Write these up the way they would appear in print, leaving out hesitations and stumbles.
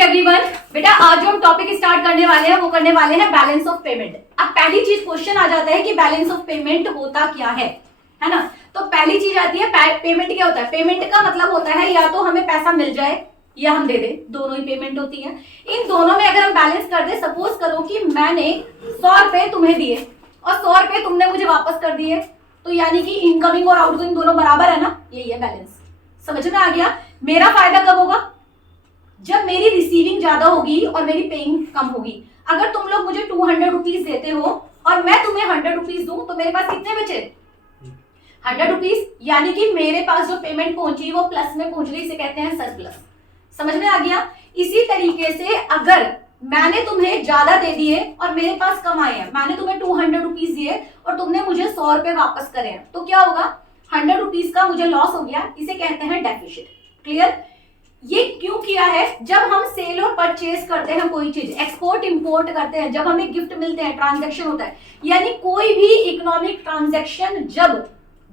Everyone, बेटा आज जो हम टॉपिक स्टार्ट करने वाले हैं वो करने वाले हैं बैलेंस ऑफ पेमेंट। अब पहली चीज क्वेश्चन आ जाता है कि बैलेंस ऑफ पेमेंट होता क्या है ना। तो पहली चीज आती है पेमेंट क्या होता है। पेमेंट का मतलब होता है या तो हमें पैसा मिल जाए या हम दे दें, दोनों ही पेमेंट होती है। इन दोनों में अगर हम बैलेंस कर दे, सपोज करो कि मैंने 100 रुपए तुम्हें दिए और 100 रुपए तुमने मुझे वापस कर दिए, तो यानी कि इनकमिंग और आउटगोइंग दोनों बराबर है ना, यही है बैलेंस। समझ में आ गया। मेरा फायदा कब होगा? जब मेरी रिसीविंग ज्यादा होगी और मेरी पेइंग कम होगी। अगर तुम लोग मुझे 200 रुपीज देते हो और मैं तुम्हें 100 रुपीज दूं, तो मेरे पास कितने बचे? 100 रुपीज, यानी कि मेरे पास जो पेमेंट पहुंची वो प्लस में पहुंच गई, इसे कहते हैं सरप्लस। समझ में आ गया। इसी तरीके से अगर मैंने तुम्हें ज्यादा दे दिए और मेरे पास कम आए हैं, मैंने तुम्हें 200 रुपीज दिए और तुमने मुझे 100 रुपए वापस करे हैं, तो क्या होगा? 100 रुपीज का मुझे लॉस हो गया, इसे कहते हैं डेफिसिट। क्लियर? ये क्यों किया है? जब हम सेल और परचेज करते हैं कोई चीज, एक्सपोर्ट इंपोर्ट करते हैं, जब हमें गिफ्ट मिलते हैं, ट्रांजैक्शन होता है, यानी कोई भी इकोनॉमिक ट्रांजैक्शन जब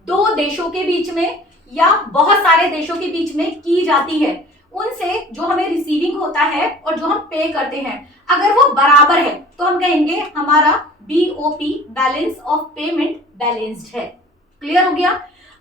दो देशों के बीच में या बहुत सारे देशों के बीच में की जाती है, उनसे जो हमें रिसीविंग होता है और जो हम पे करते हैं, अगर वो बराबर है तो हम कहेंगे हमारा BOP, balance of payment, balanced है। क्लियर हो गया।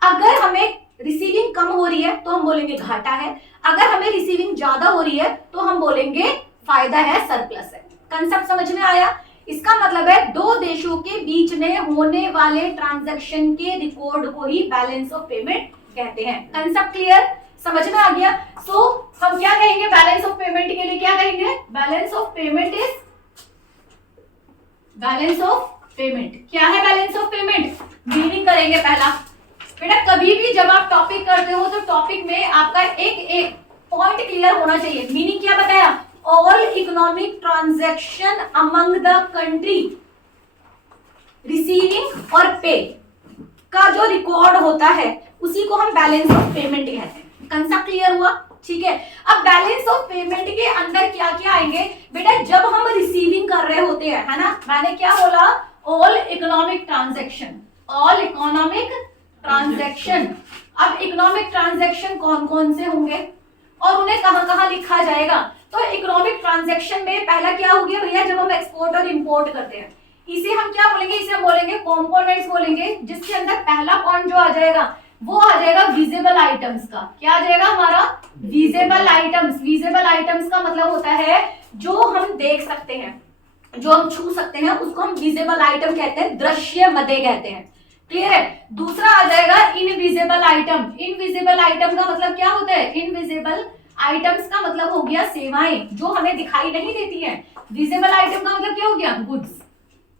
अगर हमें रिसीविंग कम हो रही है तो हम बोलेंगे घाटा है, अगर हमें रिसीविंग ज्यादा हो रही है तो हम बोलेंगे फायदा है, सरप्लस है। कंसेप्ट समझ में आया? इसका मतलब है दो देशों के बीच में होने वाले ट्रांजैक्शन के रिकॉर्ड को ही बैलेंस ऑफ पेमेंट कहते हैं। Concept clear? समझ में आ गया। सो हम क्या कहेंगे बैलेंस ऑफ पेमेंट के लिए? क्या कहेंगे? Balance of payment is, balance of payment क्या है? बैलेंस ऑफ पेमेंट मीनिंग करेंगे पहला। बेटा कभी भी जब आप टॉपिक करते हो तो टॉपिक में आपका एक एक पॉइंट क्लियर होना चाहिए। मीनिंग क्या बताया? All economic transaction among the country receiving और पे का जो रिकॉर्ड होता है उसी को हम बैलेंस ऑफ पेमेंट कहते हैं। कंसेप्ट क्लियर हुआ? ठीक है। अब बैलेंस ऑफ पेमेंट के अंदर क्या क्या आएंगे? बेटा जब हम रिसीविंग कर रहे होते हैं, है ना, मैंने क्या बोला? All economic transaction, all economic transaction. अब इकोनॉमिक ट्रांजैक्शन कौन कौन से होंगे और उन्हें कहां कहां लिखा जाएगा? तो इकोनॉमिक ट्रांजैक्शन में पहला क्या हो गया भैया? जब हम एक्सपोर्ट और इंपोर्ट करते हैं, इसे हम क्या बोलेंगे? इसे हम बोलेंगे कंपोनेंट्स बोलेंगे, जिसके अंदर पहला पॉइंट जो आ जाएगा वो आ जाएगा विजिबल आइटम्स का। क्या आ जाएगा हमारा? Visible items. विजिबल आइटम्स का मतलब होता है जो हम देख सकते हैं, जो हम छू सकते हैं, उसको हम विजिबल आइटम कहते हैं, दृश्य मदे कहते हैं। क्लियर है? दूसरा आ जाएगा इनविजिबल आइटम। इनविजिबल आइटम का मतलब क्या होता है? इनविजिबल आइटम्स का मतलब हो गया सेवाएं, जो हमें दिखाई नहीं देती हैं। विजिबल आइटम का मतलब क्या हो गया? गुड्स,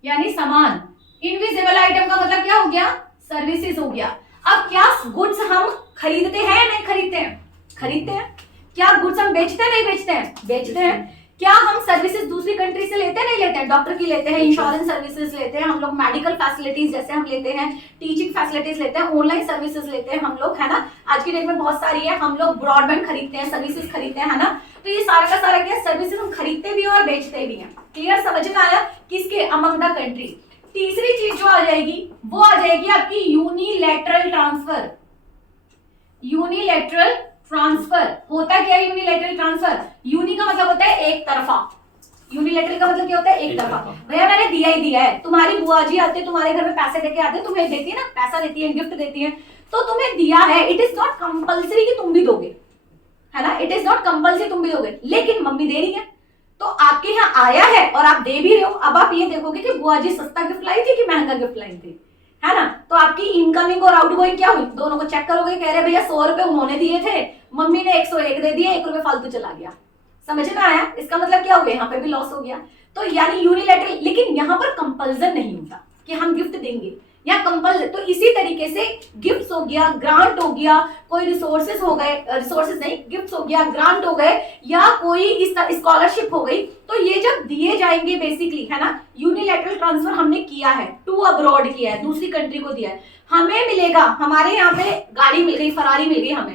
यानी सामान। इनविजिबल आइटम का मतलब क्या हो गया? सर्विसेज हो गया। अब क्या गुड्स हम खरीदते हैं या नहीं खरीदते हैं? खरीदते हैं। क्या गुड्स हम बेचते हैं? नहीं बेचते हैं? बेचते हैं। क्या हम सर्विसेज दूसरी कंट्री से लेते हैं? नहीं लेते हैं। डॉक्टर की लेते हैं, इंश्योरेंस सर्विसेज लेते हैं हम लोग, मेडिकल फैसिलिटीज जैसे हम लेते हैं, टीचिंग फैसिलिटीज लेते हैं, ऑनलाइन सर्विसेज लेते हैं हम लोग, है ना। आज की डेट में बहुत सारी है, हम लोग ब्रॉडबैंड खरीदते हैं, सर्विसेज खरीदते हैं, है ना। तो ये सारा का सारा क्या सर्विसेज हम खरीदते भी हैं और बेचते भी हैं। क्लियर? समझ में आया? किसके? Among the country. तीसरी चीज जो आ जाएगी वो आ जाएगी आपकी यूनिलैटरल ट्रांसफर। यूनिलैटरल ट्रांसफर होता क्या है? यूनिलैटरल ट्रांसफर, यूनि का मतलब होता है एक तरफा, यूनिलैटरल का मतलब क्या होता है? एक तरफा। भैया मैंने दिया ही दिया है, तुम्हारी बुआ जी आते तुम्हारे घर में पैसे देके आते, तुम्हें देती है ना, पैसा देती है, गिफ्ट देती है, तो तुम्हें दिया है। इट इज नॉट कंपल्सरी कि तुम भी दोगे, है ना। इट इज नॉट कंपल्सरी तुम भी दोगे, लेकिन मम्मी दे रही है तो आपके यहाँ आया है और आप दे भी रहे हो। अब आप ये देखोगे कि बुआ जी सस्ता गिफ्ट लाई थी कि महंगा गिफ्ट लाई थी, है ना। तो आपकी इनकमिंग और आउटगोइंग क्या हुई? दोनों को चेक करोगे, कह रहे भैया 100 रुपए उन्होंने दिए थे, मम्मी ने 101 दे दिए, 1 रुपए फालतू चला गया। समझ में आया? इसका मतलब क्या हो गया? यहाँ पे भी लॉस हो गया। तो यानी यूनिलैटरल, लेकिन यहाँ पर कंपल्सन नहीं होता कि हम गिफ्ट देंगे या कंपल्सन। तो इसी तरीके से गिफ्ट्स हो गया, ग्रांट हो गया, कोई रिसोर्सेज हो गए, रिसोर्सेज नहीं, गिफ्ट्स हो गया, ग्रांट हो गए, या कोई इस स्कॉलरशिप हो गई, तो ये जब दिए जाएंगे बेसिकली, है ना, यूनिलैटरल ट्रांसफर हमने किया है, टू अब्रॉड किया है, दूसरी कंट्री को दिया है, हमें मिलेगा। हमारे यहाँ पे गाड़ी मिल गई, फरारी मिल गई,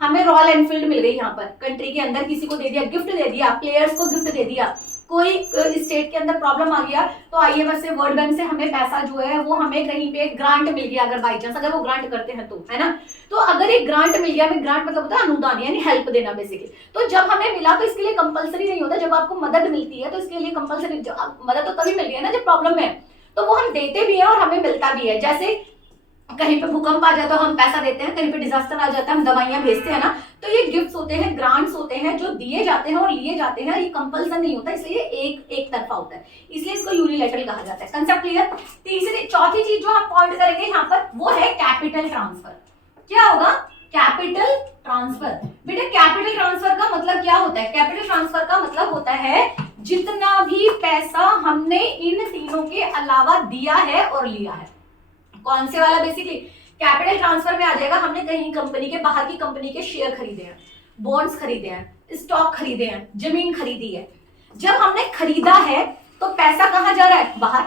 हमें रॉयल एनफील्ड मिल गई, यहाँ पर कंट्री के अंदर किसी को दे दिया, गिफ्ट दे दिया, प्लेयर्स को गिफ्ट दे दिया, कोई स्टेट के अंदर प्रॉब्लम आ गया तो IMF से, वर्ल्ड बैंक से हमें पैसा जो है वो हमें कहीं पे ग्रांट मिल गया, अगर बाई चांस अगर वो ग्रांट करते हैं तो, है ना। तो अगर एक ग्रांट मिल गया, हमें ग्रांट मतलब होता है अनुदान यानी हेल्प देना बेसिकली। तो जब हमें मिला तो इसके लिए कंपलसरी नहीं होता, जब आपको मदद मिलती है तो इसके लिए कंपलसरी, मदद तो तभी मिल रही है ना जब प्रॉब्लम है, तो वो हम देते भी है और हमें मिलता भी है। जैसे कहीं पे भूकंप आ जाए तो हम पैसा देते हैं, कहीं पे डिजास्टर आ जाता है हम दवाइयां भेजते हैं ना। तो ये गिफ्ट्स होते हैं, ग्रांट्स होते हैं जो दिए जाते हैं और लिए जाते हैं, ये कंपल्सन नहीं होता, इसलिए एक तरफा होता है, इसलिए इसको यूनिलैटरल कहा जाता है। Concept clear. तीसरी चौथी चीज जो हम पॉइंट करेंगे यहाँ पर वो है कैपिटल ट्रांसफर। क्या होगा? Capital transfer. बेटा कैपिटल ट्रांसफर का मतलब क्या होता है? कैपिटल ट्रांसफर का मतलब होता है जितना भी पैसा हमने इन तीनों के अलावा दिया है और लिया है। कौन से वाला? बेसिकली कैपिटल ट्रांसफर में आ जाएगा, हमने कहीं कंपनी के, बाहर की कंपनी के शेयर खरीदे हैं, बॉन्ड्स खरीदे हैं, स्टॉक खरीदे हैं, जमीन खरीदी है। जब हमने खरीदा है तो पैसा कहां जा रहा है? बाहर।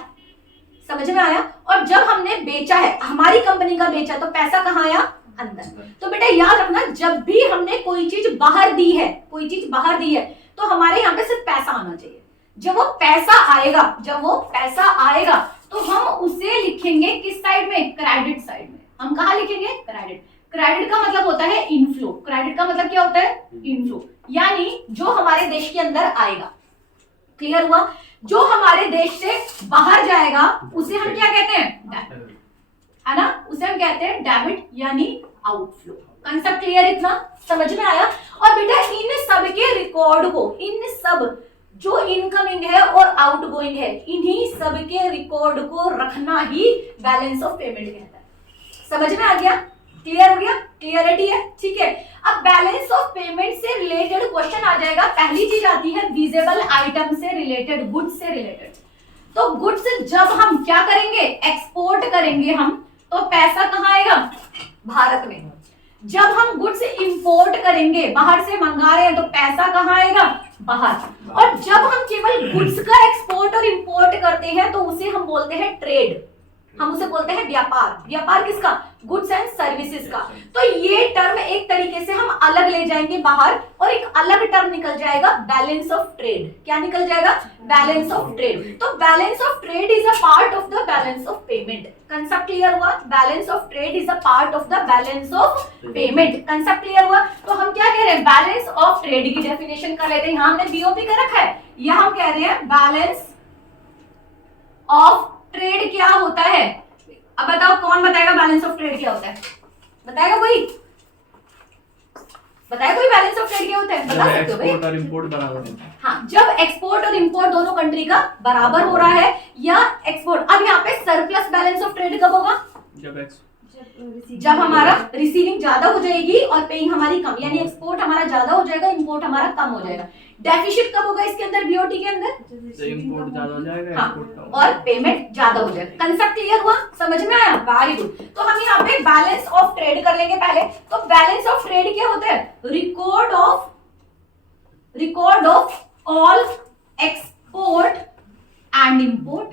समझ में आया? और जब हमने बेचा है, हमारी कंपनी का बेचा, तो पैसा कहां आया? अंदर। तो बेटा याद रखना, जब भी हमने कोई चीज बाहर दी है, कोई चीज बाहर दी है, तो हमारे यहाँ पे सिर्फ पैसा आना चाहिए। जब वो पैसा आएगा, जब वो पैसा आएगा तो हम उसे लिखेंगे किस साइड में? क्रेडिट साइड में। हम कहा लिखेंगे? क्रेडिट। क्रेडिट का मतलब होता है इनफ्लो। क्रेडिट का मतलब क्या होता है? इनफ्लो, यानी जो हमारे देश के अंदर आएगा। क्लियर हुआ? जो हमारे देश से बाहर जाएगा उसे हम क्या कहते हैं? डेबिट, है ना, उसे हम कहते हैं डेबिट यानी आउटफ्लो। Concept clear? इतना समझ में आया? और बेटा इन सब के रिकॉर्ड को, इन सब जो इनकमिंग है और आउटगोइंग है, इन्हीं सब के रिकॉर्ड को रखना ही बैलेंस ऑफ पेमेंट कहता है। समझ में आ गया? क्लियर हो गया? क्लियरिटी है? ठीक है। अब बैलेंस ऑफ पेमेंट से रिलेटेड क्वेश्चन आ जाएगा। पहली चीज आती है विजिबल आइटम से रिलेटेड, गुड्स से रिलेटेड। तो गुड्स जब हम क्या करेंगे? एक्सपोर्ट करेंगे हम, तो पैसा कहां आएगा? भारत में। जब हम गुड्स इंपोर्ट करेंगे, बाहर से मंगा रहे हैं, तो पैसा कहां आएगा? बाहर। और जब हम केवल गुड्स का एक्सपोर्ट और इंपोर्ट करते हैं तो उसे हम बोलते हैं ट्रेड, हम उसे बोलते हैं व्यापार। व्यापार किसका? गुड्स एंड सर्विसेज का। तो ये टर्म एक तरीके से हम अलग ले जाएंगे बाहर, और एक अलग टर्म निकल जाएगा बैलेंस ऑफ ट्रेड। क्या निकल जाएगा? Balance of trade. तो balance of trade is a part of the balance of payment. Concept clear हुआ? Balance of trade is a part of the balance of payment. Concept clear हुआ? तो हम क्या कह रहे हैं? बैलेंस ऑफ ट्रेड की डेफिनेशन कर लेते हैं। यहां हमने बीओपी कर रखा है, यहां हम कह रहे हैं बैलेंस ऑफ ट्रेड क्या होता है। अब बताओ कौन बताएगा बैलेंस ऑफ ट्रेड क्या होता है? बताएगा कोई? बताएगा कोई बैलेंस ऑफ ट्रेड क्या होता है? बता सकते हो भाई? एक्सपोर्ट और इंपोर्ट बराबर है। हाँ, जब एक्सपोर्ट और इंपोर्ट दोनों कंट्री का बराबर हो रहा है, या एक्सपोर्ट। अब यहाँ पे सरप्लस बैलेंस ऑफ ट्रेड कब होगा? जब हमारा रिसीविंग ज्यादा हो जाएगी और पेइंग हमारी कम, यानी एक्सपोर्ट हमारा ज्यादा हो जाएगा, इंपोर्ट हमारा कम हो जाएगा। डेफिसिट कब होगा इसके अंदर? बीओटी के अंदर इंपोर्ट ज्यादा हो जाएगा, हाँ, और पेमेंट ज्यादा हो जाएगा। कंसेप्ट क्लियर हुआ? समझ में आया? Very good. तो हम यहाँ पे बैलेंस ऑफ ट्रेड कर लेंगे पहले। तो बैलेंस ऑफ ट्रेड क्या होता है? Record of all export and import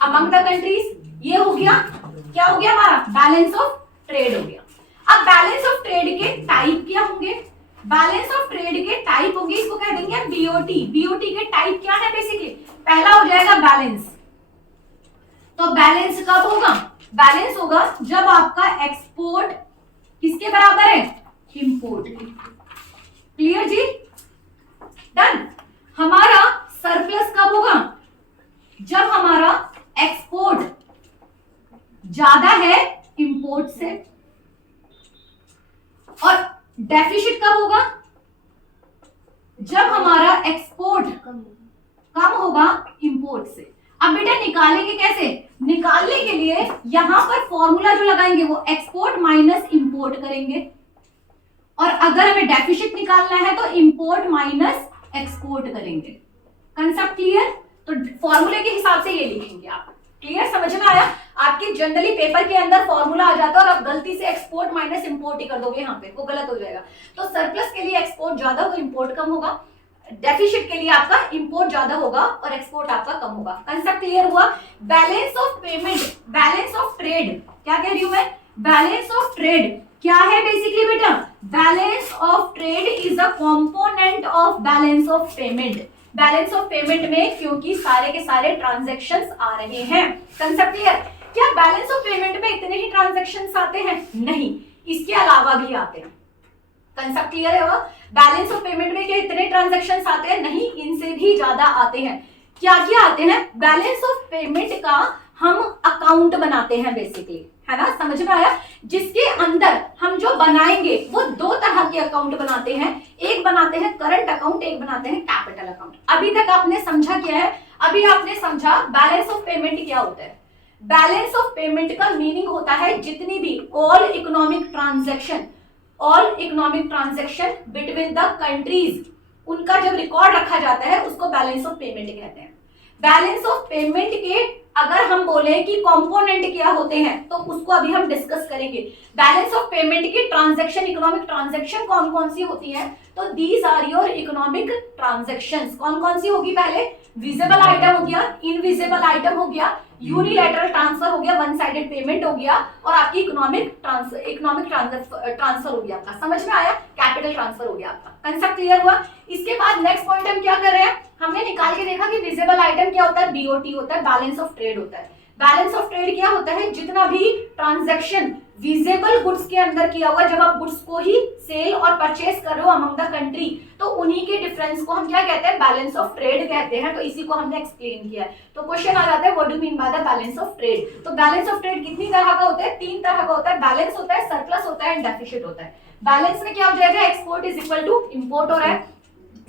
among the countries. ये हो गया, क्या हो गया हमारा? बैलेंस ऑफ ट्रेड हो गया। अब बैलेंस ऑफ ट्रेड के टाइप क्या होंगे? बैलेंस ऑफ ट्रेड के टाइप होंगे, इसको कह देंगे बीओटी। बीओटी के टाइप क्या है? बेसिकली पहला हो जाएगा बैलेंस। तो बैलेंस कब होगा? बैलेंस होगा जब आपका एक्सपोर्ट किसके बराबर है? इंपोर्ट के। क्लियर जी? डन। हमारा सरप्लस कब होगा? जब हमारा एक्सपोर्ट ज्यादा है इंपोर्ट से। और डेफिसिट कब होगा? जब हमारा एक्सपोर्ट कम होगा इंपोर्ट से। अब बेटा निकालेंगे कैसे? निकालने के लिए यहां पर फॉर्मूला जो लगाएंगे वो एक्सपोर्ट माइनस इंपोर्ट करेंगे, और अगर हमें डेफिसिट निकालना है तो इंपोर्ट माइनस एक्सपोर्ट करेंगे। Concept clear? तो फॉर्मूले के हिसाब से ये लिखेंगे आप। क्लियर? समझ में आया? आपके जनरली पेपर के अंदर फॉर्मूला आ जाता है और आप गलती से एक्सपोर्ट माइनस इंपोर्ट ही कर दोगे, यहाँ पे वो गलत हो जाएगा। तो सरप्लस के लिए एक्सपोर्ट ज्यादा होगा, इंपोर्ट कम होगा। डेफिसिट के लिए आपका इंपोर्ट ज्यादा होगा और एक्सपोर्ट आपका कम होगा। कंसेप्ट क्लियर हुआ? Balance of payment, balance of trade, क्या कह रही हूं मैं? बैलेंस ऑफ ट्रेड क्या है बेसिकली बेटा? Balance of trade is a component of balance of payment. Balance of payment में क्योंकि सारे के सारे ट्रांजैक्शंस आ रहे हैं। Concept clear? क्या बैलेंस ऑफ पेमेंट में इतने ही ट्रांजैक्शंस आते हैं? नहीं, इसके अलावा भी आते हैं। कंसेप्ट क्लियर है? बैलेंस ऑफ पेमेंट में क्या इतने ट्रांजैक्शंस आते हैं? नहीं, इनसे भी ज्यादा आते हैं। क्या क्या आते हैं? बैलेंस ऑफ पेमेंट का हम अकाउंट बनाते हैं बेसिकली, है ना? समझ में आया? जिसके अंदर हम जो बनाएंगे वो दो तरह के अकाउंट बनाते हैं। एक बनाते हैं करंट अकाउंट, एक बनाते हैं कैपिटल अकाउंट। अभी तक आपने समझा क्या है? अभी आपने समझा बैलेंस ऑफ पेमेंट क्या होता है। बैलेंस ऑफ पेमेंट का मीनिंग होता है जितनी भी all economic transaction between the countries, उनका जब रिकॉर्ड रखा जाता है उसको बैलेंस ऑफ पेमेंट कहते हैं। बैलेंस ऑफ पेमेंट के अगर हम बोले कि कंपोनेंट क्या होते हैं तो उसको अभी हम डिस्कस करेंगे। बैलेंस ऑफ पेमेंट की ट्रांजैक्शन, इकोनॉमिक ट्रांजैक्शन कौन कौन सी होती है? तो these are your economic transactions. कौन कौन सी होगी? पहले विजिबल आइटम हो गया, इनविजिबल आइटम हो गया, यूनिलैटरल ट्रांसफर हो गया, वन साइडेड पेमेंट हो गया, और आपकी इकोनॉमिक ट्रांसफर हो गया आपका। समझ में आया? कैपिटल ट्रांसफर हो गया आपका। कंसेप्ट क्लियर हुआ? इसके बाद नेक्स्ट पॉइंट हम क्या कर रहे हैं? हमने निकाल के देखा कि विजिबल आइटम क्या होता है? बीओटी होता है, बैलेंस ऑफ ट्रेड होता है। बैलेंस ऑफ ट्रेड क्या होता है? जितना भी ट्रांजैक्शन विजिबल गुड्स के अंदर किया हुआ, जब आप गुड्स को ही सेल और परचेस कर रहे हो अमंग द कंट्री, तो उन्हीं के डिफरेंस को हम क्या कहते हैं? बैलेंस ऑफ ट्रेड कहते हैं। तो इसी को हमने एक्सप्लेन किया है। तो क्वेश्चन आ जाता है what do mean by the balance of trade. तो बैलेंस ऑफ ट्रेड कितनी तरह का होता है? 3 तरह का होता है। बैलेंस होता है, सरप्लस होता है एंड डेफिसिट होता है। बैलेंस में क्या हो जाएगा? Export is equal to import हो रहा है,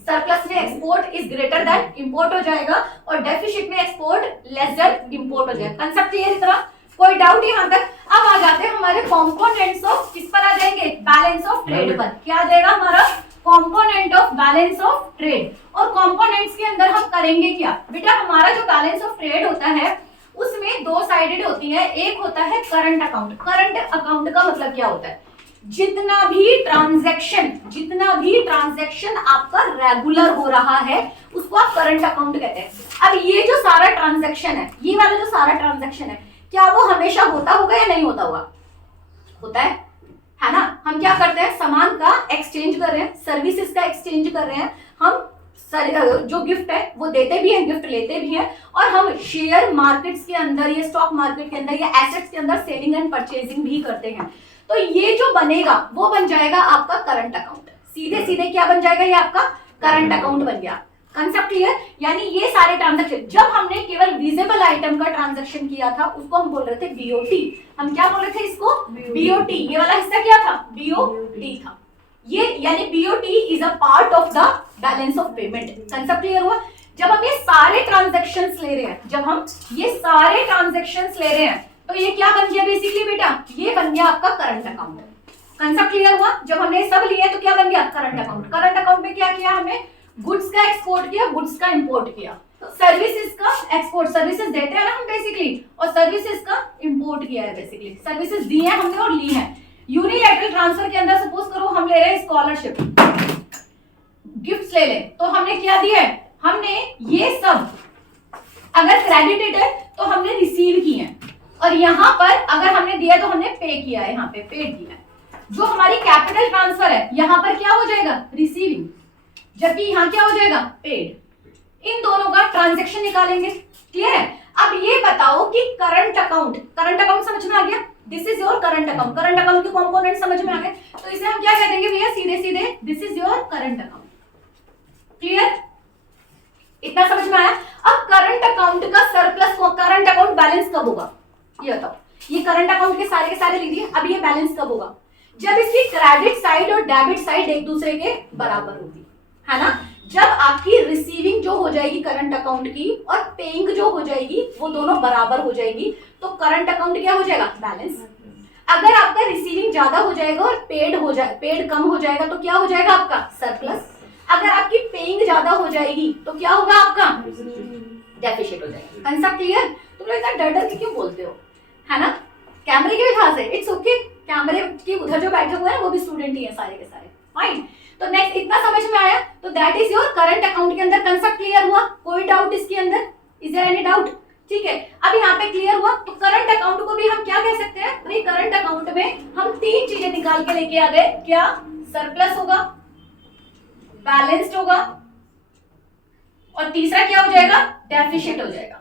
सरप्लस में export is greater than import हो जाएगा, और डेफिसिट में एक्सपोर्ट लेस देन इंपोर्ट हो जाएगा। कंसेप्ट क्लियर इतना? कोई डाउट यहां तक? अब आ जाते हैं हमारे कंपोनेंट्स ऑफ, किस पर आ जाएंगे? बैलेंस ऑफ ट्रेड पर। क्या आ जाएगा हमारा? Component of balance of trade. और कंपोनेंट्स के अंदर हम करेंगे क्या? बेटा हमारा जो बैलेंस ऑफ ट्रेड होता है उसमें 2 साइडेड होती है। एक होता है करंट अकाउंट। करंट अकाउंट का मतलब क्या होता है? जितना भी ट्रांजैक्शन आपका रेगुलर हो रहा है उसको आप करंट अकाउंट कहते हैं। अब ये जो सारा ट्रांजैक्शन है, ये वाला जो सारा ट्रांजैक्शन है, क्या वो हमेशा होता होगा या नहीं होता होगा? होता है ना? हम क्या करते हैं? सामान का एक्सचेंज कर रहे हैं, सर्विसेज का एक्सचेंज कर रहे हैं। हम जो गिफ्ट है वो देते भी हैं, गिफ्ट लेते भी हैं, और हम शेयर मार्केट्स के अंदर या स्टॉक मार्केट के अंदर या एसेट्स के अंदर सेलिंग एंड परचेजिंग भी करते हैं। तो ये जो बनेगा वो बन जाएगा आपका करंट अकाउंट। सीधे सीधे क्या बन जाएगा? ये आपका करंट अकाउंट बन गया। Concept clear? यानी ये सारे ट्रांजैक्शन, जब हमने केवल विजिबल आइटम का ट्रांजैक्शन किया था उसको हम बोल रहे थे बीओटी। हम क्या बोल रहे थे इसको? बीओटी। ये वाला हिस्सा क्या था? बीओटी था। ये यानी BOT is a part of the balance of payment. Concept clear हुआ? जब हम ये सारे ट्रांजैक्शंस ले रहे हैं, तो ये क्या बन गया बेसिकली बेटा? ये बन गया आपका करंट अकाउंट। कंसेप्ट क्लियर हुआ? जब हमने सब लिए तो क्या बन गया? Current account. करंट अकाउंट में क्या किया हमने? गुड्स का एक्सपोर्ट किया, गुड्स का इंपोर्ट किया। तो सर्विसेज का एक्सपोर्ट, सर्विसेज देते हैं ना हम बेसिकली, और सर्विसेज का इंपोर्ट किया है बेसिकली। सर्विसेज दी है हमने और ली है। यूनिलैटरल ट्रांसफर के अंदर सपोज करो हम ले रहे हैं स्कॉलरशिप, गिफ्ट्स ले लें, तो हमने क्या दिया है? हमने ये सब अगर क्रेडिटेड है तो हमने रिसीव किए हैं, और यहाँ पर अगर हमने दिया तो हमने पे किया है, यहाँ पे पेड किया है। जो हमारी कैपिटल ट्रांसफर है यहाँ पर क्या हो जाएगा? रिसीविंग, जबकि यहाँ क्या हो जाएगा? पेड। इन दोनों का ट्रांजैक्शन निकालेंगे। क्लियर है? अब ये बताओ कि करंट अकाउंट समझ में आ गया? This is your current account. Current account के कंपोनेंट समझ में आ गए, तो इसे हम क्या कह देंगे भैया? सीधे सीधे this is your current account. Clear? इतना समझ में आया? अब करंट अकाउंट का सरप्लस, करंट अकाउंट बैलेंस कब होगा? ये बताओ। ये करंट अकाउंट के सारे लिख दिए। अब ये बैलेंस कब होगा? जब इसकी क्रेडिट साइड और डेबिट साइड एक दूसरे के बराबर होगी, है ना? जब आपकी रिसीविंग जो हो जाएगी करंट अकाउंट की और पेइंग जो हो जाएगी वो दोनों बराबर हो जाएगी, तो करंट अकाउंट क्या हो जाएगा? बैलेंस। अगर आपका रिसीविंग ज्यादा हो जाएगा और पेड कम हो जाएगा तो क्या हो जाएगा आपका? सरप्लस। अगर आपकी पेइंग ज्यादा हो जाएगी तो क्या होगा आपका? डेफिसिट हो जाएगा। Concept clear? तुम लोग इतना डर के क्यों बोलते हो, है ना? कैमरे के वजह से इट्स ओके। कैमरे के उधर जो बैठे हुए हैं वो भी स्टूडेंट ही है सारे के सारे। फाइन। तो नेक्स्ट इतना समझ में आया? तो that is your current account के अंदर कंसेप्ट क्लियर हुआ? कोई डाउट इसके अंदर? Is there any doubt? ठीक है, अब यहाँ पे क्लियर हुआ। तो करंट अकाउंट को भी हम क्या कह सकते हैं? भाई करंट अकाउंट में हम 3 चीजें निकाल के लेके आ गए। क्या? सरप्लस होगा, बैलेंस्ड होगा, और तीसरा क्या हो जाएगा, डेफिशिट हो जाएगा।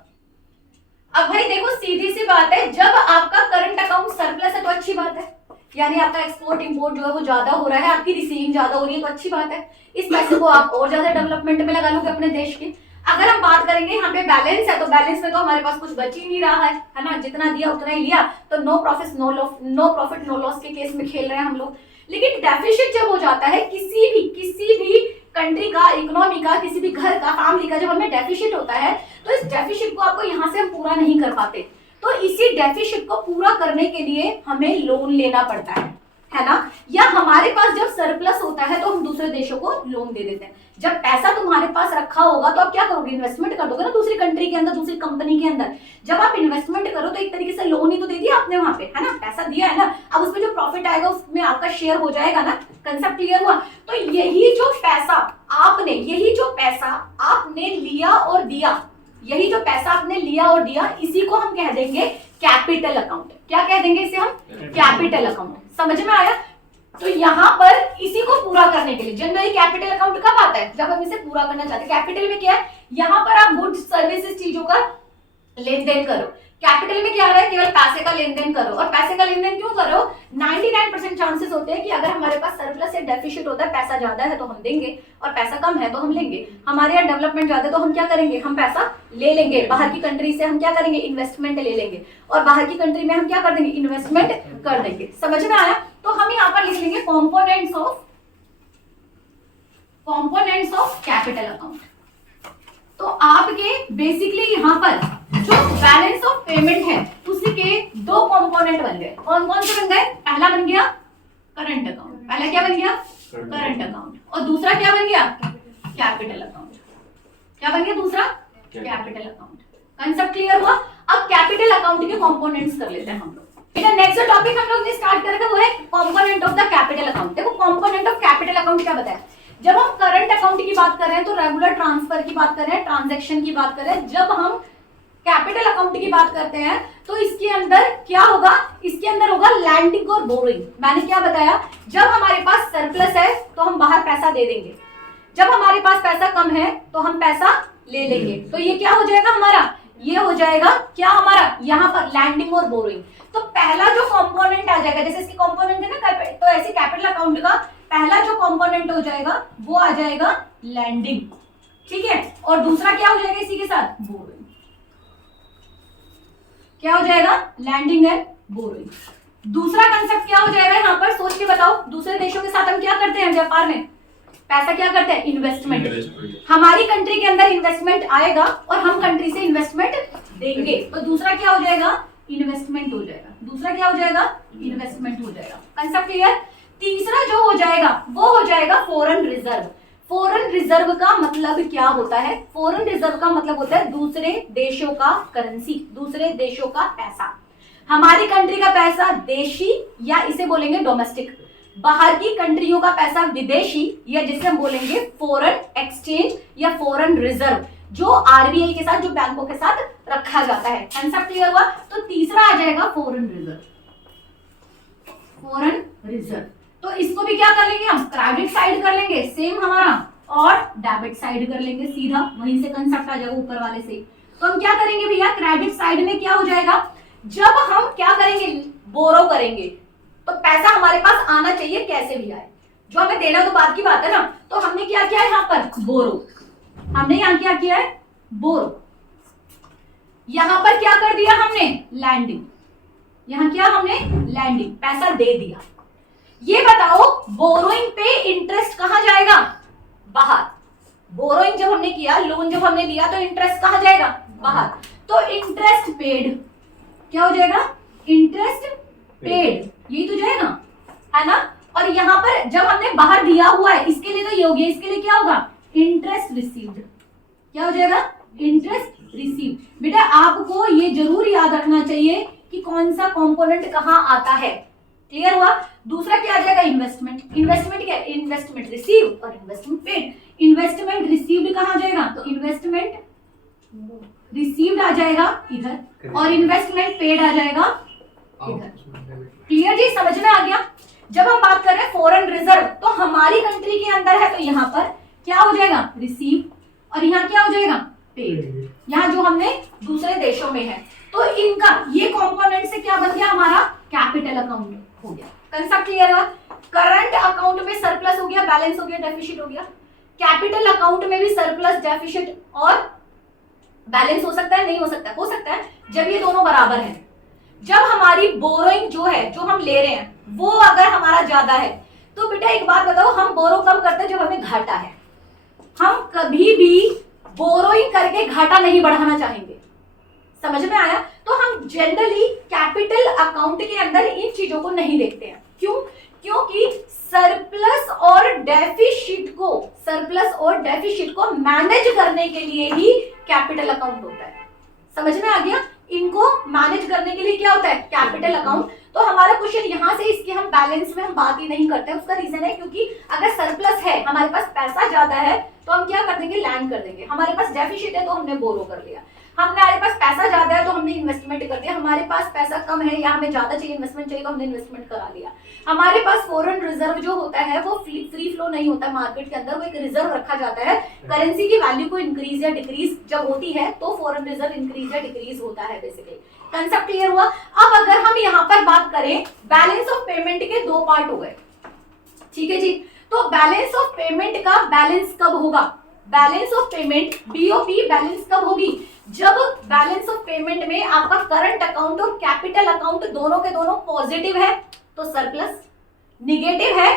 अब भाई देखो सीधी सी बात है, जब आपका करंट अकाउंट सरप्लस है तो अच्छी बात है, यानी आपका एक्सपोर्ट इंपोर्ट जो है वो ज्यादा हो रहा है, आपकी रिसीविंग ज्यादा हो रही है तो अच्छी बात है, इस पैसे को आप और ज्यादा डेवलपमेंट में लगा लोगे अपने देश के। अगर हम बात करेंगे यहाँ पे बैलेंस है, तो बैलेंस में तो हमारे पास कुछ बच ही नहीं रहा है ना, जितना दिया उतना ही लिया, तो नो प्रॉफिट नो लॉस के केस में खेल रहे हैं हम लोग। लेकिन डेफिशिट जब हो जाता है किसी भी कंट्री का, इकोनॉमी का, किसी भी घर का, फैमिली का, जब हमें डेफिशिट होता है तो इस डेफिशिट को आपको यहाँ से हम पूरा नहीं कर पाते, तो इसी डेफिशिट को पूरा करने के लिए हमें लोन लेना पड़ता है ना, या हमारे पास जब सरप्लस होता है तो हम दूसरे देशों को लोन दे देते हैं। जब पैसा तुम्हारे पास रखा होगा तो आप क्या करोगे, इन्वेस्टमेंट कर दोगे ना दूसरी कंट्री के अंदर, दूसरी कंपनी के अंदर। जब आप इन्वेस्टमेंट करो तो एक तरीके से लोन ही तो दे दिया आपने वहां पे, है ना, पैसा दिया है ना, अब उसमें जो प्रॉफिट आएगा उसमें आपका शेयर हो जाएगा ना, कंसेप्ट क्लियर हुआ। तो यही जो पैसा आपने लिया और दिया, यही जो पैसा आपने लिया और दिया, इसी को हम कह देंगे कैपिटल अकाउंट। क्या कह देंगे इसे हम, कैपिटल अकाउंट। समझ में आया? तो यहाँ पर इसी को पूरा करने के लिए जनरली कैपिटल अकाउंट कब आता है, जब हम इसे पूरा करना चाहते हैं। कैपिटल में क्या है, यहाँ पर आप गुड्स सर्विसेज चीजों का लेन देन करो। कैपिटल में क्या आ रहा है, केवल पैसे का लेन देन करो। और पैसे का लेन देन क्यों करो, 99% चांसेस होते हैं कि अगर हमारे पास सरप्लस या डेफिशिट होता है, पैसा ज्यादा है तो हम देंगे और पैसा कम है तो हम लेंगे। हमारे यहाँ डेवलपमेंट ज्यादा है तो हम क्या करेंगे, हम पैसा ले लेंगे बाहर की कंट्री से, हम क्या करेंगे, इन्वेस्टमेंट ले लेंगे, और बाहर की कंट्री में हम क्या कर देंगे, इन्वेस्टमेंट कर देंगे। समझ में आया? तो हम यहाँ पर लिख लेंगे कॉम्पोनेंट्स ऑफ कैपिटल अकाउंट। तो आपके बेसिकली यहाँ पर जो बैलेंस ऑफ पेमेंट है उसके दो कंपोनेंट बन गए। कौन कौन से बन गए, पहला बन गया करंट अकाउंट, पहला क्या बन गया, करंट अकाउंट, और दूसरा क्या बन गया, कैपिटल अकाउंट। क्या बन गया दूसरा, कैपिटल अकाउंट। कंसेप्ट क्लियर हुआ? अब कैपिटल अकाउंट के कंपोनेंट्स कर लेते हैं हम लोग। नेक्स्ट टॉपिक हम लोग ने स्टार्ट कर रखा वो है component of the capital account. देखो कंपोनेंट ऑफ कैपिटल अकाउंट क्या बताया, जब हम करंट अकाउंट की बात कर रहे हैं तो रेगुलर ट्रांसफर की बात कर रहे हैं, ट्रांजैक्शन की बात कर रहे हैं। जब हम कैपिटल अकाउंट की बात करते हैं तो इसके अंदर क्या होगा, इसके अंदर होगा लैंडिंग और बोरोइंग। मैंने क्या बताया, जब हमारे पास सरप्लस है तो हम बाहर पैसा दे देंगे, जब हमारे पास पैसा कम है तो हम पैसा ले लेंगे। तो ये क्या हो जाएगा हमारा, ये हो जाएगा क्या हमारा, यहाँ पर लैंडिंग और बोरोइंग। तो पहला जो कंपोनेंट आ जाएगा, जैसे इसकी कंपोनेंट है ना, तो ऐसे कैपिटल अकाउंट का पहला जो कंपोनेंट हो जाएगा वो आ जाएगा लैंडिंग, ठीक है, और दूसरा क्या हो जाएगा इसी के साथ, बोरोइंग। क्या हो जाएगा, लैंडिंग एंड बोरोइंग। दूसरा कंसेप्ट क्या हो जाएगा यहाँ पर, सोच के बताओ। दूसरे देशों के साथ हम क्या करते हैं व्यापार में, पैसा क्या करते हैं, इन्वेस्टमेंट। हमारी कंट्री के अंदर इन्वेस्टमेंट आएगा और हम कंट्री से इन्वेस्टमेंट देंगे, तो दूसरा क्या हो जाएगा, इन्वेस्टमेंट हो जाएगा। दूसरा क्या हो जाएगा, इन्वेस्टमेंट हो जाएगा। Concept clear? तीसरा जो हो जाएगा वो हो जाएगा फॉरेन रिजर्व। फॉरेन रिजर्व का मतलब क्या होता है, फॉरेन रिजर्व का मतलब होता है दूसरे देशों का करेंसी, दूसरे देशों का पैसा। हमारी कंट्री का पैसा देशी या इसे बोलेंगे डोमेस्टिक, बाहर की कंट्रियों का पैसा विदेशी या जिसे हम बोलेंगे फॉरेन एक्सचेंज या फॉरेन रिजर्व, जो आरबीआई के साथ, जो बैंकों के साथ रखा जाता है। कंसेप्ट क्लियर हुआ? तो तीसरा आ जाएगा फॉरेन रिजर्व, फॉरेन रिजर्व। तो इसको भी क्या कर लेंगे हम, क्रेडिट साइड कर लेंगे सेम हमारा, और डेबिट साइड कर लेंगे सीधा, वहीं से कंसेप्ट आ जाएगा ऊपर वाले से। तो हम क्या करेंगे भैया, क्रेडिट साइड में क्या हो जाएगा, जब हम क्या करेंगे, बोरो करेंगे, तो पैसा हमारे पास आना चाहिए कैसे भी आए, जो हमें देना तो बात की बात है ना। तो हमने क्या किया है यहाँ पर, बोरो। हमने यहाँ क्या किया है, बोरो। यहां पर क्या कर दिया हमने, लैंडिंग। यहां क्या हमने, लैंडिंग, पैसा दे दिया। ये बताओ बोरोइंग पे इंटरेस्ट कहां जाएगा, बाहर। बोरोइंग जब हमने किया, लोन जब हमने लिया, तो इंटरेस्ट कहां जाएगा, बाहर। तो इंटरेस्ट पेड क्या हो जाएगा, इंटरेस्ट पेड, यही तो जाएगा, है ना। और यहां पर जब हमने बाहर दिया हुआ है, इसके लिए तो ये हो गया, इसके लिए क्या होगा, इंटरेस्ट रिसीव्ड। क्या हो जाएगा, इंटरेस्ट रिसीव्ड। बेटा आपको ये जरूर याद रखना चाहिए कि कौन सा कंपोनेंट कहां आता है। क्लियर हुआ? दूसरा क्या आ जाएगा, इन्वेस्टमेंट। इन्वेस्टमेंट क्या, इन्वेस्टमेंट रिसीव और इन्वेस्टमेंट पेड। इन्वेस्टमेंट रिसीव्ड कहां जाएगा, तो इन्वेस्टमेंट रिसीव्ड आ जाएगा इधर, और इन्वेस्टमेंट पेड आ जाएगा इधर। क्लियर जी, समझ में आ गया? जब हम बात कर रहे हैं फॉरेन रिजर्व, तो हमारी कंट्री के अंदर है तो यहाँ पर क्या हो जाएगा, रिसीव, और यहाँ क्या हो जाएगा, पेड। यहाँ जो हमने दूसरे देशों में है, तो इनका ये कंपोनेंट से क्या बन गया, हमारा कैपिटल अकाउंट हो गया। कंसेप्ट क्लियर है। करंट अकाउंट में सरप्लस हो गया, बैलेंस हो गया, डेफिसिट हो गया। कैपिटल अकाउंट में भी सरप्लस, डेफिसिट और बैलेंस हो सकता है, नहीं हो सकता, हो सकता है जब ये दोनों बराबर हैं। जब हमारी बोरोइंग जो है, जो हम ले रहे हैं, वो अगर हमारा ज्यादा है, तो बेटा एक बात बताओ, हम बोरो कब करते हैं, जब हमें घाटा है। हम कभी भी बोरोइंग करके घाटा नहीं बढ़ाना चाहेंगे, समझ में आया। तो हम जनरली कैपिटल अकाउंट के अंदर इन चीजों को नहीं देखते हैं। क्यों? क्योंकि सरप्लस और डेफिसिट को मैनेज करने के लिए ही कैपिटल अकाउंट होता है। समझ में आ गया? इनको मैनेज करने के लिए क्या होता है, कैपिटल अकाउंट। तो हमारा क्वेश्चन यहाँ से, इसके हम बैलेंस में हम बात ही नहीं करते। उसका रीजन है क्योंकि अगर सरप्लस है, हमारे पास पैसा ज्यादा है, तो हम क्या कर देंगे, लैंड कर देंगे। हमारे पास डेफिसिट है तो हमने बोरो कर लिया। हमारे पास पैसा ज्यादा है तो हमने इन्वेस्टमेंट कर दिया। हमारे पास पैसा कम है या हमें ज्यादा चाहिए, इन्वेस्टमेंट चाहिए, तो हमने इन्वेस्टमेंट करा लिया। हमारे पास फॉरेन रिजर्व जो होता है वो फ्री फ्लो नहीं होता मार्केट के अंदर, वो एक रिजर्व रखा जाता है। करेंसी की वैल्यू को इंक्रीज या डिक्रीज जब होती है तो फॉरेन रिजर्व इंक्रीज या डिक्रीज होता है बेसिकली। कंसेप्ट क्लियर हुआ? अब अगर हम यहाँ पर बात करें, बैलेंस ऑफ पेमेंट के दो पार्ट हो गए, ठीक है जी। तो बैलेंस ऑफ पेमेंट का बैलेंस कब होगा, balance of payment BOP balance कब होगी, जब बैलेंस ऑफ पेमेंट में आपका करंट अकाउंट और कैपिटल अकाउंट दोनों के दोनों पॉजिटिव है तो सरप्लस, निगेटिव है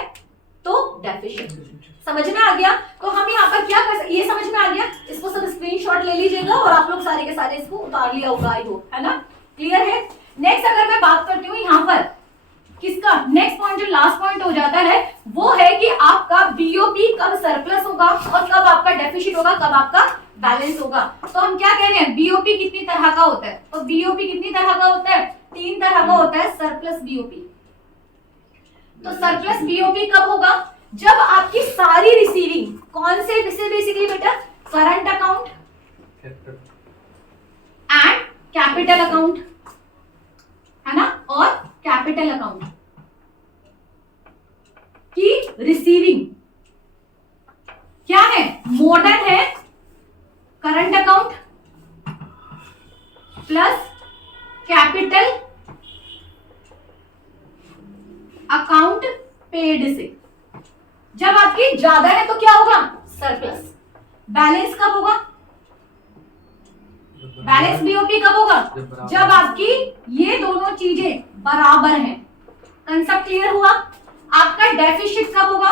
तो डेफिसिट। समझ में आ गया? तो हम यहाँ पर क्या कर सकते, ये समझ में आ गया? इसको सब स्क्रीनशॉट ले लीजिएगा और आप लोग सारे के सारे इसको उतार लिया होगा, आई होप, है ना? क्लियर है? नेक्स्ट अगर मैं बात करती हूँ यहाँ पर किसका, नेक्स्ट पॉइंट जो लास्ट पॉइंट हो जाता है वो है कि आपका बीओपी कब सरप्लस होगा और कब आपका डेफिसिट होगा, कब आपका बैलेंस होगा। तो हम क्या कह रहे हैं, बीओपी कितनी तरह का होता है, तो बीओपी कितनी तरह का होता है, 3 तरह का होता है, सरप्लस बीओपी। तो सरप्लस बीओपी कब होगा, जब आपकी सारी रिसीविंग कौन से बेसिकली बेटा, current account and capital account, है ना, और कैपिटल अकाउंट की रिसीविंग क्या है, मोर देन है current account plus capital account paid से। जब आपकी ज्यादा है तो क्या होगा, सरप्लस। बैलेंस कब होगा, बैलेंस बीओपी कब होगा, जब आपकी ये दोनों चीजें बराबर हैं। कंसेप्ट क्लियर हुआ? आपका डेफिसिट कब होगा,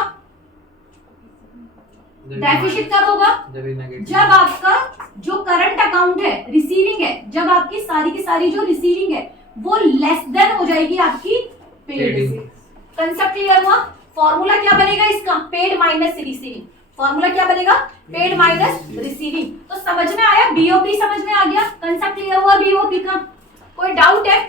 डेफिसिट कब होगा, जब आपका जो करंट अकाउंट है, रिसीविंग है, जब आपकी सारी की सारी जो रिसीविंग है वो लेस देन हो जाएगी आपकी पेड से। कंसेप्ट क्लियर हुआ? फॉर्मूला क्या बनेगा इसका, पेड माइनस रिसीविंग। फॉर्मूला क्या बनेगा, पेड माइनस रिसीविंग। तो समझ में आया, बीओपी समझ में आ गया, कंसेप्ट क्लियर हुआ बीओपी का? कोई डाउट है,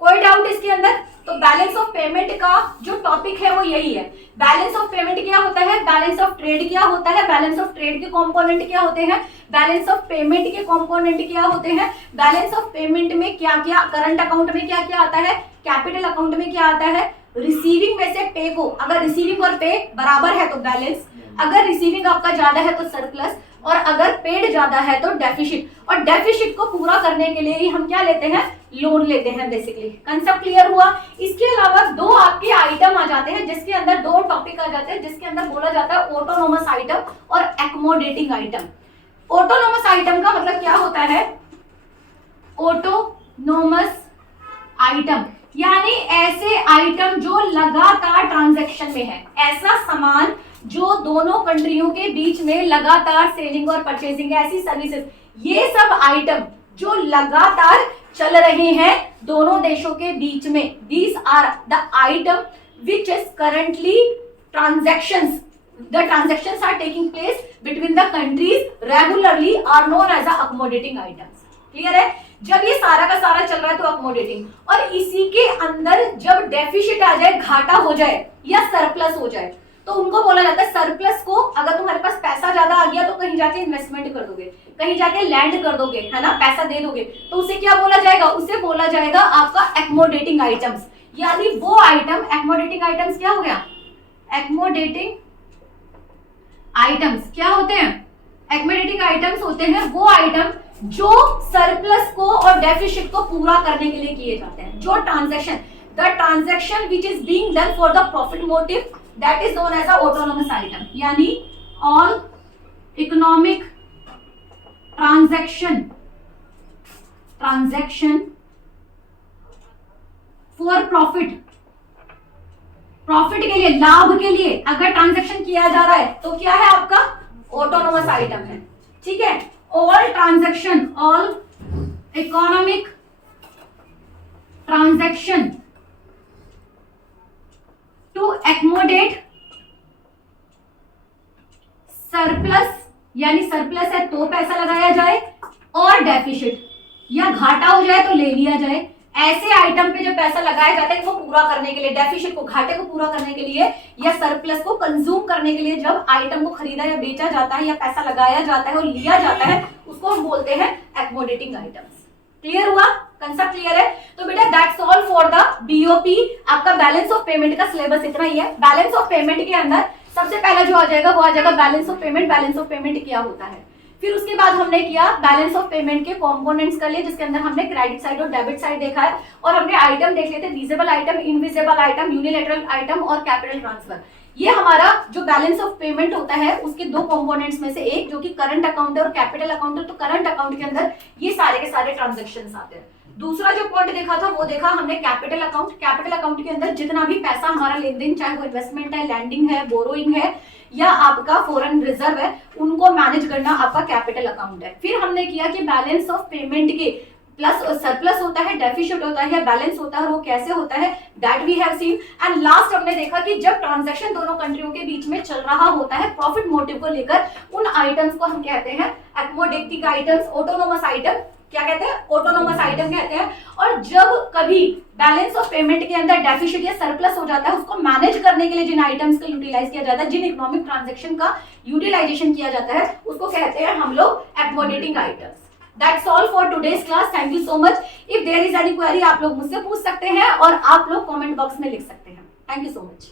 कोई डाउट इसके अंदर? तो बैलेंस ऑफ पेमेंट का जो टॉपिक है वो यही है। बैलेंस ऑफ पेमेंट क्या होता है, बैलेंस ऑफ ट्रेड क्या होता है, बैलेंस ऑफ ट्रेड के कंपोनेंट क्या होते हैं, बैलेंस ऑफ पेमेंट के कंपोनेंट क्या होते हैं, बैलेंस ऑफ पेमेंट में क्या क्या, करंट अकाउंट में क्या क्या आता है, कैपिटल अकाउंट में क्या आता है, रिसीविंग में से पे को, अगर रिसीविंग और पे बराबर है तो बैलेंस, अगर रिसीविंग आपका ज्यादा है तो सरप्लस, और अगर पेड ज्यादा है तो डेफिसिट। और डेफिसिट को पूरा करने के लिए ही हम क्या लेते हैं, लोन लेते हैं बेसिकली। कंसेप्ट क्लियर हुआ? इसके अलावा दो आपके आइटम आ जाते हैं, जिसके अंदर दो टॉपिक आ जाते हैं, जिसके अंदर बोला जाता है ऑटोनोमस आइटम और एक्मोडेटिंग आइटम। ऑटोनोमस आइटम का मतलब क्या होता है, ऑटोनोमस आइटम यानी ऐसे आइटम जो लगातार ट्रांजैक्शन में है, ऐसा सामान जो दोनों कंट्रियों के बीच में लगातार सेलिंग और परचेसिंग, ऐसी सर्विसेज, ये सब आइटम जो लगातार चल रहे हैं दोनों देशों के बीच में, these are the item which is currently transactions, the transactions are taking place between the countries regularly are known as accommodating items. Clear है? जब ये सारा का सारा चल रहा है तो अकोमोडेटिंग, और इसी के अंदर जब डेफिसिट आ जाए, घाटा हो जाए या सरप्लस हो जाए, तो उनको बोला जाता है सरप्लस को। अगर तुम्हारे पास पैसा ज्यादा आ गया तो कहीं जाके इन्वेस्टमेंट कर दोगे, कहीं जाके लैंड कर दोगे, है ना, पैसा दे दोगे, तो उसे क्या बोला जाएगा, उसे बोला जाएगा आपका एक्मोडेटिंग आइटम्स। यानी वो आइटम, एक्मोडेटिंग आइटम्स क्या हो गया, एक्मोडेटिंग आइटम्स क्या होते हैं? एक्मोडेटिंग आइटम्स होते हैं वो आइटम जो सरप्लस को और डेफिसिट को पूरा करने के लिए किए जाते हैं। जो transaction, the transaction which is being done for the profit motive, that is known as a autonomous item. यानी all economic transaction for profit, profit के लिए, लाभ के लिए अगर ट्रांजैक्शन किया जा रहा है तो क्या है आपका? ऑटोनोमस आइटम है। ठीक है, all transaction, all economic transaction to accommodate surplus, यानी सरप्लस है तो पैसा लगाया जाए, और डेफिसिट या घाटा हो जाए तो ले लिया जाए। ऐसे आइटम पे जो पैसा लगाया जाता है वो पूरा करने के लिए, डेफिसिट को, घाटे को पूरा करने के लिए या सरप्लस को कंज्यूम करने के लिए जब आइटम को खरीदा या बेचा जाता है या पैसा लगाया जाता है और लिया जाता है, उसको हम बोलते हैं एक्मोडेटिंग आइटम्स। क्लियर हुआ? कंसेप्ट क्लियर है? तो बेटा that's all for the BOP. आपका बैलेंस ऑफ पेमेंट का सिलेबस इतना ही है। बैलेंस ऑफ पेमेंट के अंदर सबसे पहला जो आ जाएगा वो आ जाएगा balance of payment. Balance of payment क्या होता है? फिर उसके बाद हमने किया बैलेंस ऑफ पेमेंट के कंपोनेंट्स कर लिए, जिसके अंदर हमने क्रेडिट साइड और डेबिट साइड देखा है, और हमने आइटम देख लिए थे, visible item, invisible item, unilateral item और कैपिटल ट्रांसफर। ये हमारा जो बैलेंस ऑफ पेमेंट होता है उसके दो कंपोनेंट्स में से एक जो कि करंट अकाउंट है और कैपिटल अकाउंट है। तो करंट अकाउंट के अंदर ये सारे के सारे ट्रांजैक्शंस आते हैं। दूसरा जो पॉइंट देखा था वो देखा हमने कैपिटल अकाउंट। कैपिटल अकाउंट के अंदर जितना भी पैसा हमारा लेन देन, चाहे वो इन्वेस्टमेंट है, लैंडिंग है, बोरोइंग है या आपका फॉरेन रिजर्व है, उनको मैनेज करना आपका कैपिटल अकाउंट है। फिर हमने किया कि बैलेंस ऑफ पेमेंट के प्लस सरप्लस होता है, डेफिसिट होता है या बैलेंस होता है, वो कैसे होता है, that we have seen. And last हमने देखा कि जब ट्रांजैक्शन दोनों कंट्रियों के बीच में चल रहा होता है प्रॉफिट मोटिव को लेकर, उन आइटम्स को हम कहते हैं एक्मोडेटिंग आइटम्स, ऑटोनोमस आइटम। क्या कहते हैं? ऑटोनोमस आइटम कहते हैं। और जब कभी बैलेंस ऑफ पेमेंट के अंदर डेफिसिट या सरप्लस हो जाता है, उसको मैनेज करने के लिए जिन आइटम्स का यूटिलाइज किया जाता है, जिन इकोनॉमिक ट्रांजैक्शन का यूटिलाइजेशन किया जाता है, उसको कहते हैं हम लोग एक्मोडेटिंग items. That's all for today's class. Thank you so much. If there is any query, आप लोग मुझसे पूछ सकते हैं और आप लोग कमेंट बॉक्स में लिख सकते हैं। Thank you so much.